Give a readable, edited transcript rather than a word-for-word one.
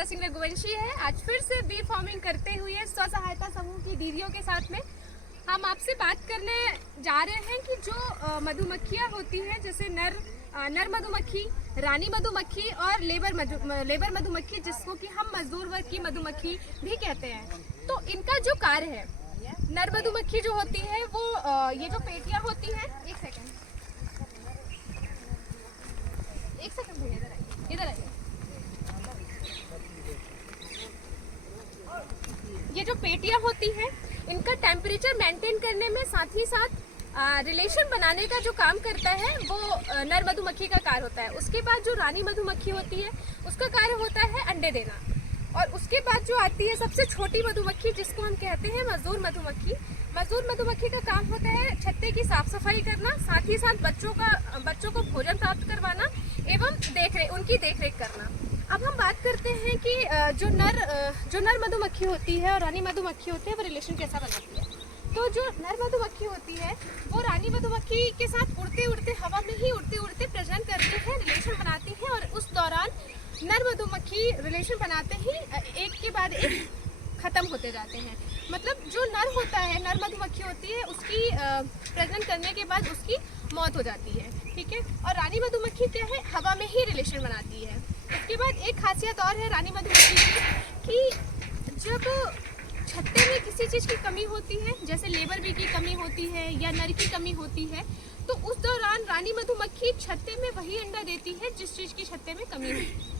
श्वेता सिंह रघुवंशी है। आज फिर से बी फार्मिंग करते हुए स्व सहायता समूह की दीदियों के साथ में हम आपसे बात करने जा रहे हैं कि जो मधुमक्खियाँ होती हैं, जैसे नर मधुमक्खी, रानी मधुमक्खी और लेबर मधुमक्खी, जिसको कि हम मजदूर वर्ग की मधुमक्खी भी कहते हैं। तो इनका जो कार्य है, नर मधुमक्खी जो होती है वो ये जो पेटियाँ होती हैं, एक सेकंड भैया, इधर आइए। ये जो पेटियाँ होती हैं, इनका टेम्परेचर मेंटेन करने में साथ ही साथ रिलेशन बनाने का जो काम करता है वो नर मधुमक्खी का कार्य होता है। उसके बाद जो रानी मधुमक्खी होती है उसका कार्य होता है अंडे देना, और उसके बाद जो आती है सबसे छोटी मधुमक्खी, जिसको हम कहते हैं मजदूर मधुमक्खी। मजदूर मधुमक्खी का काम होता है छत्ते की साफ सफाई करना, साथ ही साथ बच्चों को भोजन प्राप्त करवाना एवं उनकी देखरेख करना। अब हम बात करते हैं कि जो नर मधुमक्खी होती है और रानी मधुमक्खी होती है वो रिलेशन कैसा बनाती है। तो जो नर मधुमक्खी होती है वो रानी मधुमक्खी के साथ उड़ते हवा में ही उड़ते प्रजनन करती है, रिलेशन बनाती है, और उस दौरान नर मधुमक्खी रिलेशन बनाते ही एक के बाद एक खत्म होते जाते हैं। मतलब जो नर होता है, नर मधुमक्खी होती है, उसकी प्रजनन करने के बाद उसकी मौत हो जाती है, ठीक है। और रानी मधुमक्खी क्या है, हवा में ही रिलेशन बनाती है। उसके बाद एक खासियत और है रानी मधुमक्खी की कि जब छत्ते में किसी चीज़ की कमी होती है, जैसे लेबर बी की कमी होती है या नर की कमी होती है, तो उस दौरान रानी मधुमक्खी छत्ते में वही अंडा देती है जिस चीज़ की छत्ते में कमी होती है।